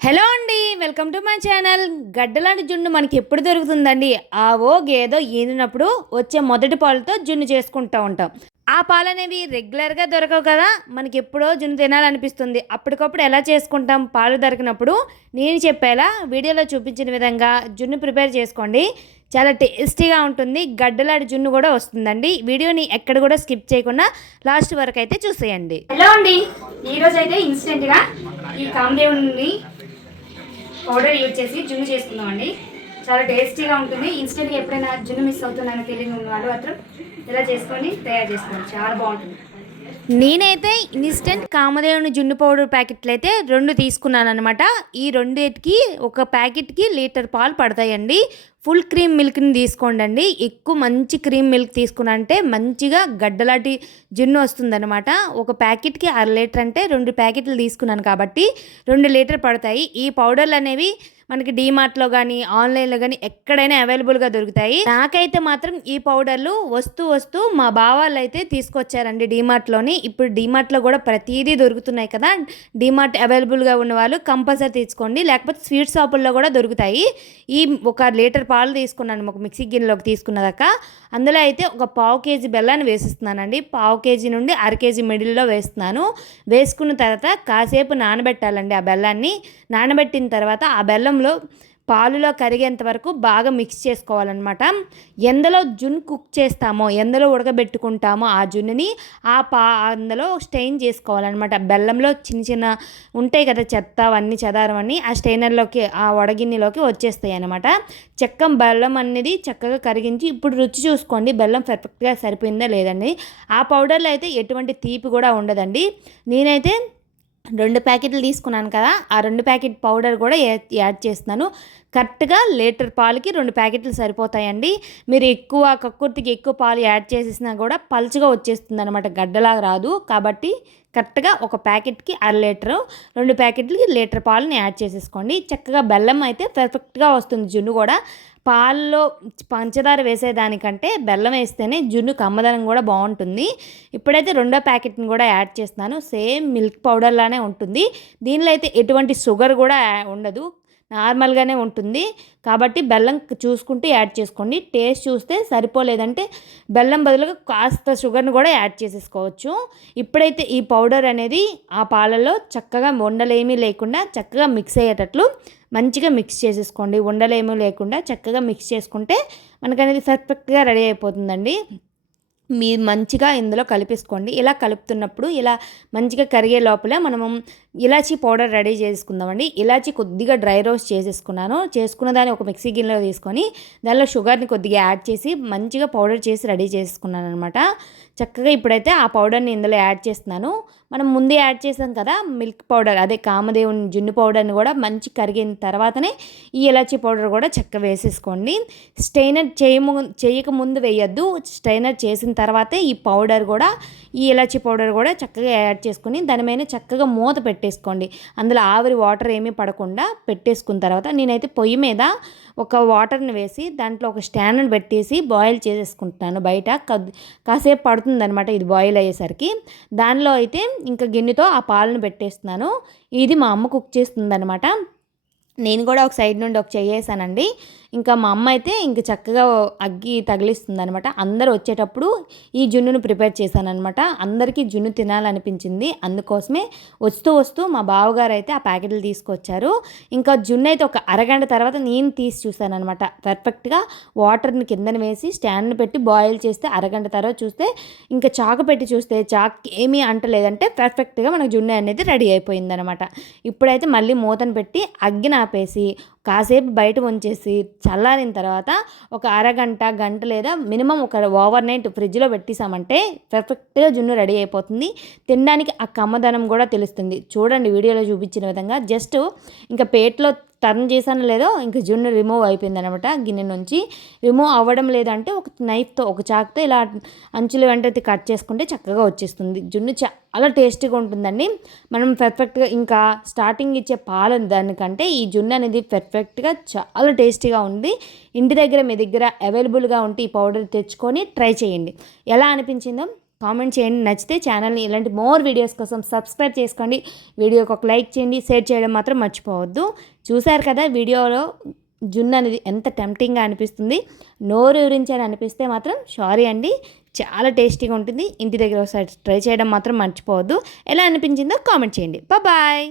Hello అండి welcome to my channel. గడ్డలాంటి జున్ను మనకి ఎప్పుడు దొరుకుతుందండి? ఆవో గేదో ఈనినప్పుడు వచ్చే మొదటి పాలతో జున్ను చేసుకుంటూ ఉంటాం. ఆ పాలు అనేవి రెగ్యులర్గా దొరకవు కదా? మనకి ఎప్పుడో జున్ను తినాలనిపిస్తుంది. అప్పటికప్పుడు ఎలా చేసుకుంటాం? పాలు దొరికినప్పుడు నేను చెప్పేలా వీడియోలో చూపించిన విధంగా జున్ను ప్రిపేర్ చేసుకోండి. చాలా టేస్టీగా ఉంటుంది. గడ్డలాడి జున్ను కూడా వస్తుందండి. వీడియోని ఎక్కడ కూడా స్కిప్ చేయకుండా లాస్ట్ వరకు అయితే చూసేయండి. హలో అండి. ఈరోజు అయితే ఇన్స్టెంట్గా ఈ కామదేవుని పౌడర్ యూజ్ చేసి జున్ను చేసుకుందామండి. చాలా టేస్టీగా ఉంటుంది. ఇన్స్టెంట్గా ఎప్పుడైనా జున్ను మిస్ అవుతుందని తెలియని ఉన్న వాళ్ళు మాత్రం ఇలా చేసుకొని తయారు చేసుకోండి. చాలా బాగుంటుంది. నేనైతే ఇన్స్టెంట్ కామదేవుని జున్ను పౌడర్ ప్యాకెట్లు అయితే రెండు తీసుకున్నాను అనమాట ఈ రెండిటికి ఒక ప్యాకెట్కి లీటర్ పాలు పడతాయండి. ఫుల్ క్రీమ్ మిల్క్ని తీసుకోండి అండి ఎక్కువ మంచి క్రీమ్ మిల్క్ తీసుకున్నంటే మంచిగా గడ్డలాంటి జున్ను వస్తుందన్నమాట. ఒక ప్యాకెట్కి అర లీటర్ అంటే రెండు ప్యాకెట్లు తీసుకున్నాను కాబట్టి రెండు లీటర్ పడతాయి. ఈ పౌడర్లు అనేవి మనకి డీమార్ట్లో కానీ ఆన్లైన్లో కానీ ఎక్కడైనా అవైలబుల్గా దొరుకుతాయి. నాకైతే మాత్రం ఈ పౌడర్లు వస్తూ వస్తూ మా బావాళ్ళు అయితే తీసుకొచ్చారండి డీమార్ట్లోని ఇప్పుడు డీమార్ట్లో కూడా ప్రతిదీ దొరుకుతున్నాయి కదా. డీమార్ట్ అవైలబుల్గా ఉన్న వాళ్ళు కంపల్సరీ తీసుకోండి. లేకపోతే స్వీట్ షాపుల్లో కూడా దొరుకుతాయి. ఈ ఒక లీటర్ పాలు తీసుకున్నాను ఒక మిక్సీ గిన్నెలోకి తీసుకున్నదాక. అందులో అయితే ఒక పావు కేజీ బెల్లాన్ని వేసిస్తున్నానండి. పావు కేజీ నుండి అర కేజీ మిడిల్లో వేస్తున్నాను. వేసుకున్న తర్వాత కాసేపు నానబెట్టాలండి ఆ బెల్లాన్ని. నానబెట్టిన తర్వాత ఆ బెల్లం బెల్లంలో పాలులో కరిగేంత వరకు బాగా మిక్స్ చేసుకోవాలన్నమాట. ఎందులో జున్ కుక్ చేస్తామో ఎందులో ఉడకబెట్టుకుంటామో ఆ జున్నుని ఆ పా అందులో స్టెయిన్ చేసుకోవాలన్నమాట. బెల్లంలో చిన్న చిన్న ఉంటాయి కదా చెత్త అవన్నీ చెదారం అన్నీ ఆ స్టెయినర్లోకి ఆ వడగిన్నెలోకి వచ్చేస్తాయి అనమాట చెక్కం బెల్లం అనేది చక్కగా కరిగించి ఇప్పుడు రుచి చూసుకోండి. బెల్లం పర్ఫెక్ట్గా సరిపోయిందా లేదండి. ఆ పౌడర్లో అయితే ఎటువంటి తీపి కూడా ఉండదండి. నేనైతే రెండు ప్యాకెట్లు తీసుకున్నాను కదా ఆ రెండు ప్యాకెట్ పౌడర్ కూడా యాడ్ చేస్తున్నాను. కరెక్ట్గా లీటర్ పాలకి రెండు ప్యాకెట్లు సరిపోతాయండి. మీరు ఎక్కువ కక్కుర్తికి ఎక్కువ పాలు యాడ్ చేసేసినా కూడా పలుచగా వచ్చేస్తుంది అనమాట గడ్డలాగా రాదు. కాబట్టి కరెక్ట్గా ఒక ప్యాకెట్కి అర లీటరు రెండు ప్యాకెట్లకి లీటర్ పాలని యాడ్ చేసేసుకోండి. చక్కగా బెల్లం అయితే పర్ఫెక్ట్గా వస్తుంది జున్ను కూడా. పాల్లో పంచదార వేసేదానికంటే బెల్లం వేస్తేనే జున్ను కమ్మదనం కూడా బాగుంటుంది. ఇప్పుడైతే రెండో ప్యాకెట్ని కూడా యాడ్ చేస్తున్నాను. సేమ్ మిల్క్ పౌడర్లానే ఉంటుంది. దీనిలో అయితే ఎటువంటి షుగర్ కూడా ఉండదు. నార్మల్గానే ఉంటుంది. కాబట్టి బెల్లం చూసుకుంటూ యాడ్ చేసుకోండి. టేస్ట్ చూస్తే సరిపోలేదంటే బెల్లం బదులుగా కాస్త షుగర్ని కూడా యాడ్ చేసేసుకోవచ్చు. ఇప్పుడైతే ఈ పౌడర్ అనేది ఆ పాలలో చక్కగా ఉండలేమీ లేకుండా చక్కగా మిక్స్ అయ్యేటట్లు మంచిగా మిక్స్ చేసేసుకోండి. ఉండలేమీ లేకుండా చక్కగా మిక్స్ చేసుకుంటే మనకనేది పర్ఫెక్ట్గా రెడీ అయిపోతుందండి. మీరు మంచిగా ఇందులో కలిపేసుకోండి. ఇలా కలుపుతున్నప్పుడు ఇలా మంచిగా కరిగే లోపల మనము ఇలాచీ పౌడర్ రెడీ చేసుకుందామండి. ఇలాచీ కొద్దిగా డ్రై రోస్ట్ చేసేసుకున్నాను. చేసుకున్న దాన్ని ఒక మిక్సీ గిన్నెలో తీసుకొని దానిలో షుగర్ని కొద్దిగా యాడ్ చేసి మంచిగా పౌడర్ చేసి రెడీ చేసుకున్నాను అనమాట చక్కగా ఇప్పుడైతే ఆ పౌడర్ని ఇందులో యాడ్ చేస్తున్నాను. మనం ముందే యాడ్ చేసాం కదా మిల్క్ పౌడర్ అదే కామదేవుని జున్ను పౌడర్ని కూడా మంచి కరిగిన తర్వాతనే ఈ ఇలాచీ పౌడర్ కూడా చెక్క వేసేసుకోండి. స్టైనర్ చేయము చేయక ముందు వేయద్దు. స్టైనర్ చేసిన తర్వాతే ఈ పౌడర్ కూడా ఈ ఇలాచి పౌడర్ కూడా చక్కగా యాడ్ చేసుకుని దాని మీద చక్కగా మూత పెట్టేసుకోండి. అందులో ఆవిరి వాటర్ ఏమీ పడకుండా పెట్టేసుకున్న తర్వాత నేనైతే పొయ్యి మీద ఒక వాటర్ని వేసి దాంట్లో ఒక స్టాండ్ని పెట్టేసి బాయిల్ చేసేసుకుంటున్నాను. బయట కాసేపు పడుతుందనమాట ఇది బాయిల్ అయ్యేసరికి. దానిలో అయితే ఇంకా గిన్నెతో ఆ పాలను పెట్టేస్తున్నాను. ఇది మా అమ్మ కుక్ చేస్తుందనమాట నేను కూడా ఒక సైడ్ నుండి ఒక చేయేసానండి. ఇంకా మా అమ్మ అయితే ఇంక చక్కగా అగ్గి తగిలిస్తుంది అనమాట అందరు వచ్చేటప్పుడు ఈ జున్నును ప్రిపేర్ చేశానమాట అందరికీ జున్ను తినాలనిపించింది. అందుకోసమే వస్తూ వస్తూ మా బావగారు అయితే ఆ ప్యాకెట్లు తీసుకొచ్చారు. ఇంకా జున్ను అయితే ఒక అరగంట తర్వాత నేను తీసి చూశానమాట పర్ఫెక్ట్గా వాటర్ని కిందన వేసి స్టాండ్ని పెట్టి బాయిల్ చేస్తే అరగంట తర్వాత చూస్తే ఇంకా చాకు పెట్టి చూస్తే చాక్ ఏమీ అంటలేదంటే పర్ఫెక్ట్గా మనకు జున్ను అనేది రెడీ అయిపోయిందనమాట ఇప్పుడైతే మళ్ళీ మూతను పెట్టి అగ్గిన ఆపేసి కాసేపు బయట ఉంచేసి చల్లారిన తర్వాత ఒక అరగంట గంట లేదా మినిమం ఒక ఓవర్ నైట్ ఫ్రిడ్జ్లో పెట్టేసామంటే పర్ఫెక్ట్గా జున్ను రెడీ అయిపోతుంది. తినడానికి ఆ కమ్మదనం కూడా తెలుస్తుంది. చూడండి వీడియోలో చూపించిన విధంగా. జస్ట్ ఇంకా పేట్లో టర్న్ చేశాను లేదో ఇంకా జున్ను రిమూవ్ అయిపోయింది అనమాట గిన్నె నుంచి రిమూవ్ అవ్వడం లేదంటే ఒక నైఫ్తో ఒక చాక్తో ఇలా అంచులు వెంట కట్ చేసుకుంటే చక్కగా వచ్చేస్తుంది. జున్ను చాలా టేస్టీగా ఉంటుందండి. మనం పర్ఫెక్ట్గా ఇంకా స్టార్టింగ్ ఇచ్చే పాలు దానికంటే ఈ జున్ను అనేది పర్ఫెక్ట్గా చాలా టేస్టీగా ఉంది. ఇంటి దగ్గర మీ దగ్గర అవైలబుల్గా ఉంటే ఈ పౌడర్ తెచ్చుకొని ట్రై చేయండి. ఎలా అనిపించిందో కామెంట్ చేయండి. నచ్చితే ఛానల్ని ఇలాంటి మోర్ వీడియోస్ కోసం సబ్స్క్రైబ్ చేసుకోండి. వీడియోకి ఒక లైక్ చేయండి. షేర్ చేయడం మాత్రం మర్చిపోవద్దు. చూశారు కదా వీడియోలో జున్ను అనేది ఎంత టెంప్టింగ్గా అనిపిస్తుంది. నోరు ఊరించని అనిపిస్తే మాత్రం సారీ అండి. చాలా టేస్టీగా ఉంటుంది. ఇంటి దగ్గర ఒకసారి ట్రై చేయడం మాత్రం మర్చిపోవద్దు. ఎలా అనిపించిందో కామెంట్ చేయండి. బాయ్